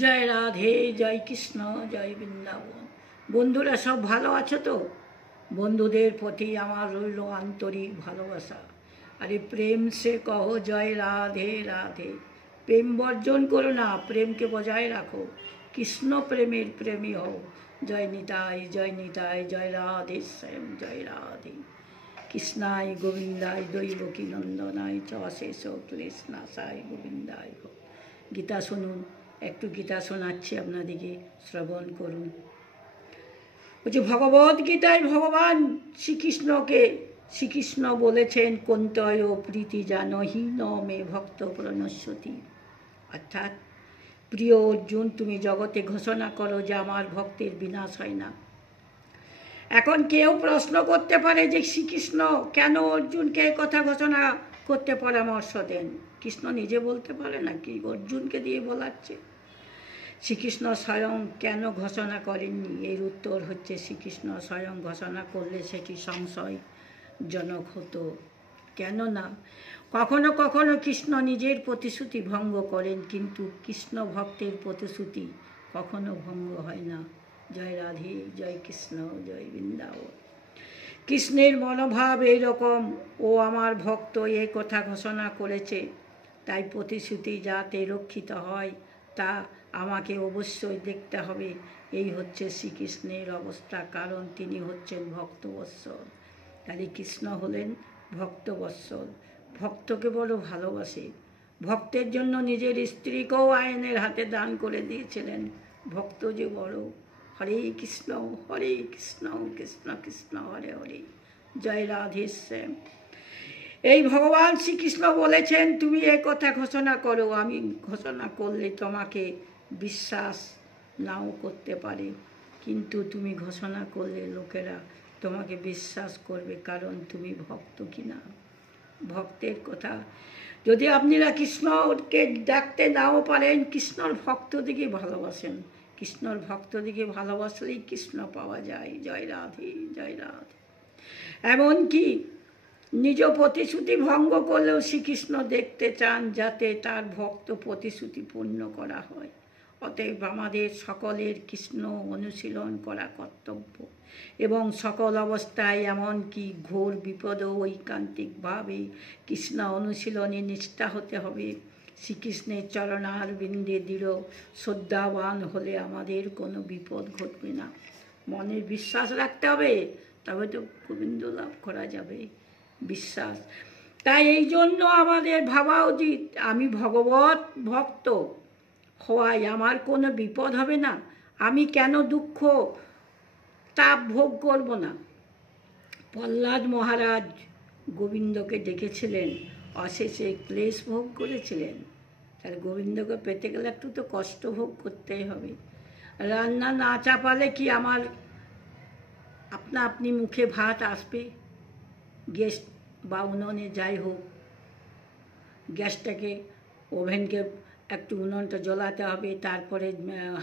জয় রাধে, জয় কৃষ্ণ, জয় বৃন্দাবন। বন্ধুরা সব ভালো আছো তো? বন্ধুদের প্রতি আমার রইল আন্তরিক ভালোবাসা। আরে প্রেম সে কহো জয় রাধে রাধে। প্রেম বর্জন করো না, প্রেমকে বজায় রাখো। কৃষ্ণ প্রেমের প্রেমী হও। জয় নিতাই, জয় নিতাই, জয় রাধে শ্যাম, জয় রাধে। কৃষ্ণায় গোবিন্দায় দৈবকী নন্দনায় চ শেষ ক্লেশনাশায় গোবিন্দায় হোক। গীতা শুনুন, একটু গীতা শোনাচ্ছি আপনাদেরকে, শ্রবণ করুন। বলছি, ভগবদ গীতায় ভগবান শ্রীকৃষ্ণ বলেছেন, কন্তয় প্রীতি জানহি ন মে ভক্ত প্রণশ্যতি। অর্থাৎ, প্রিয় অর্জুন, তুমি জগতে ঘোষণা করো যে আমার ভক্তের বিনাশ হয় না। এখন কেউ প্রশ্ন করতে পারে যে শ্রীকৃষ্ণ কেন অর্জুনকে কথা ঘোষণা করতে পরামর্শ দেন? কৃষ্ণ নিজে বলতে পারে নাকি? অর্জুনকে দিয়ে বলাচ্ছে। শ্রীকৃষ্ণ স্বয়ং কেন ঘোষণা করেননি? এর উত্তর হচ্ছে, শ্রীকৃষ্ণ স্বয়ং ঘোষণা করলে সেটি সংশয়জনক হতো। কেননা কখনো কখনো কৃষ্ণ নিজের প্রতিশ্রুতি ভঙ্গ করেন, কিন্তু কৃষ্ণ ভক্তের প্রতিশ্রুতি কখনো ভঙ্গ হয় না। জয় রাধে, জয় কৃষ্ণ, জয় বৃন্দাবন। কৃষ্ণের মনোভাব এইরকম, ও আমার ভক্ত এই কথা ঘোষণা করেছে, তাই প্রতিশ্রুতি যাতে রক্ষিত হয় তা আমাকে অবশ্যই দেখতে হবে। এই হচ্ছে শ্রীকৃষ্ণের অবস্থা, কারণ তিনি হচ্ছেন ভক্তবৎসল। তাহলে কৃষ্ণ হলেন ভক্তবৎসল, ভক্তকে বড় ভালোবাসে। ভক্তের জন্য নিজের স্ত্রীকেও আয়নের হাতে দান করে দিয়েছিলেন। ভক্ত যে বড়। হরে কৃষ্ণ, কৃষ্ণ কৃষ্ণ হরে হরে, জয় রাধে শ্যাম। এই ভগবান শ্রীকৃষ্ণ বলেছেন, তুমি এ কথা ঘোষণা করো। আমি ঘোষণা করলে তোমাকে বিশ্বাস নাও করতে পারে, কিন্তু তুমি ঘোষণা করলে লোকেরা তোমাকে বিশ্বাস করবে, কারণ তুমি ভক্ত কিনা। ভক্তের কথা যদি আপনারা কৃষ্ণকে ডাকতে নাও পারেন, কৃষ্ণর ভক্তদিকে ভালোবাসেন। কৃষ্ণর ভক্তদিকে ভালোবাসলেই কৃষ্ণ পাওয়া যায়। জয় রাধে, জয় রাধে। এমনকি নিজ প্রতিশ্রুতি ভঙ্গ করলেও শ্রীকৃষ্ণ দেখতে চান যাতে তার ভক্ত প্রতিশ্রুতি পূর্ণ করা হয়। অতএব আমাদের সকলের কৃষ্ণ অনুশীলন করা কর্তব্য, এবং সকল অবস্থায় এমনকি ঘোর বিপদেও ঐকান্তিকভাবে কৃষ্ণ অনুশীলনে নিষ্ঠা হতে হবে। শ্রীকৃষ্ণের চরণার বিন্দে দৃঢ় শ্রদ্ধাবান হলে আমাদের কোনো বিপদ ঘটবে না। মনের বিশ্বাস রাখতে হবে, তবে তো গোবিন্দ লাভ করা যাবে। বিশ্বাস। তাই এই জন্য আমাদের ভাবা উচিত, আমি ভগবত ভক্ত হওয়ায় আমার কোনো বিপদ হবে না, আমি কেন দুঃখ তাপ ভোগ করব না। প্রহ্লাদ মহারাজ গোবিন্দকে ডেকেছিলেন, অশেষে ক্লেশ ভোগ করেছিলেন। তার গোবিন্দকে পেতে গেলে একটু তো কষ্ট ভোগ করতেই হবে। রান্না না চাপালে কি আমার আপনা আপনি মুখে ভাত আসবে? গ্যাস বা উনুনে যাই হোক, গ্যাসটাকে ওভেনকে একটু উনুনটা জ্বলাতে হবে, তারপরে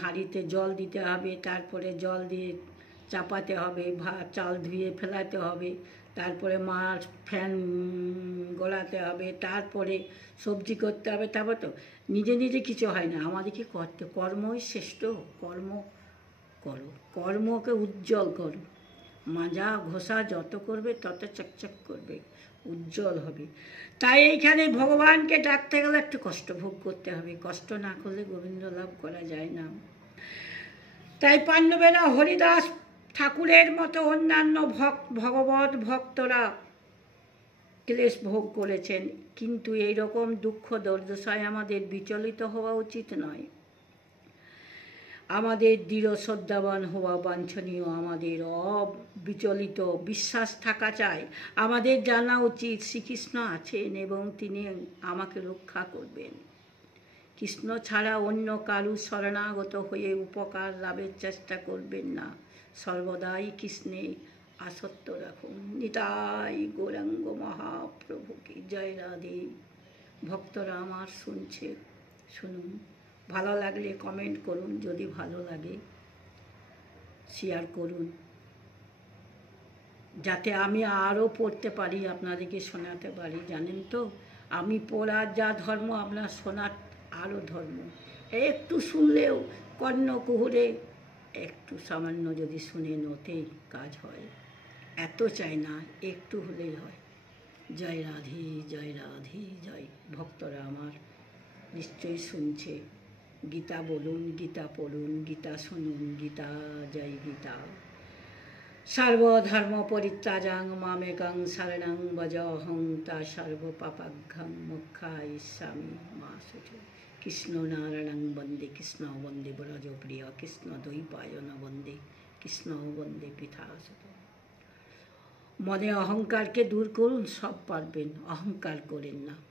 হাঁড়িতে জল দিতে হবে, তারপরে জল দিয়ে চাপাতে হবে, ভাত চাল ধুয়ে ফেলাতে হবে, তারপরে মাছ ফ্যান গলাতে হবে, তারপরে সবজি করতে হবে। তারপর তো নিজে নিজে কিছু হয় না, আমাদেরকে করতে। কর্মই শ্রেষ্ঠ। কর্ম করো, কর্মকে উজ্জ্বল করো। মাজা ঘষা যত করবে তত চকচক করবে, উজ্জ্বল হবে। তাই এইখানে ভগবানকে ডাকতে গেলে একটু কষ্ট ভোগ করতে হবে। কষ্ট না করলে গোবিন্দ লাভ করা যায় না। তাই পাণ্ডবেরা হরিদাস ঠাকুরের মতো অন্যান্য ভগবত ভক্তরা ক্লেশ ভোগ করেছেন, কিন্তু এইরকম দুঃখ দুর্দশায় আমাদের বিচলিত হওয়া উচিত নয়। আমাদের দৃঢ় শ্রদ্ধাবান হওয়া বাঞ্ছনীয়, আমাদের অবিচলিত বিশ্বাস থাকা চাই। আমাদের জানা উচিত শ্রীকৃষ্ণ আছেন এবং তিনি আমাকে রক্ষা করবেন। কৃষ্ণ ছাড়া অন্য কারু শরণাগত হয়ে উপকার লাভের চেষ্টা করবেন না। সর্বদাই কৃষ্ণে আসক্ত রাখুন। নিতাই গৌরাঙ্গ মহাপ্রভুকে জয় রাধে। ভক্তরা আমার শুনছে, শুনুন। ভালো লাগলে কমেন্ট করুন, যদি ভালো লাগে শেয়ার করুন, যাতে আমি আরও পড়তে পারি, আপনাদেরকে শোনাতে পারি। জানেন তো, আমি পড়ার যা ধর্ম, আপনার শোনার আরও ধর্ম। একটু শুনলেও কর্ণকুহরে একটু সামান্য যদি শুনে নতেই কাজ হয়। এত চাই না, একটু হলেই হয়। জয় রাধে জয় রাধে জয়। ভক্তরা আমার নিশ্চয়ই শুনছে। গীতা বলুন, গীতা পড়ুন, গীতা শুনুন, গীতা জয় গীতা। সর্বধর্ম পরিত্যাজাং মামেকং শরণং ভজ অহং তা সর্বপাপাঘ্যং মোক্ষায়িষ্যামি মা শুচি। কৃষ্ণ নারায়ণং বন্দে, কৃষ্ণ বন্দে ব্রজপ্রিয়, কৃষ্ণ দ্বৈপায়ন বন্দে, কৃষ্ণ বন্দে পৃথাসুত। মনে অহংকারকে দূর করুন, সব পারবেন, অহংকার করেন না।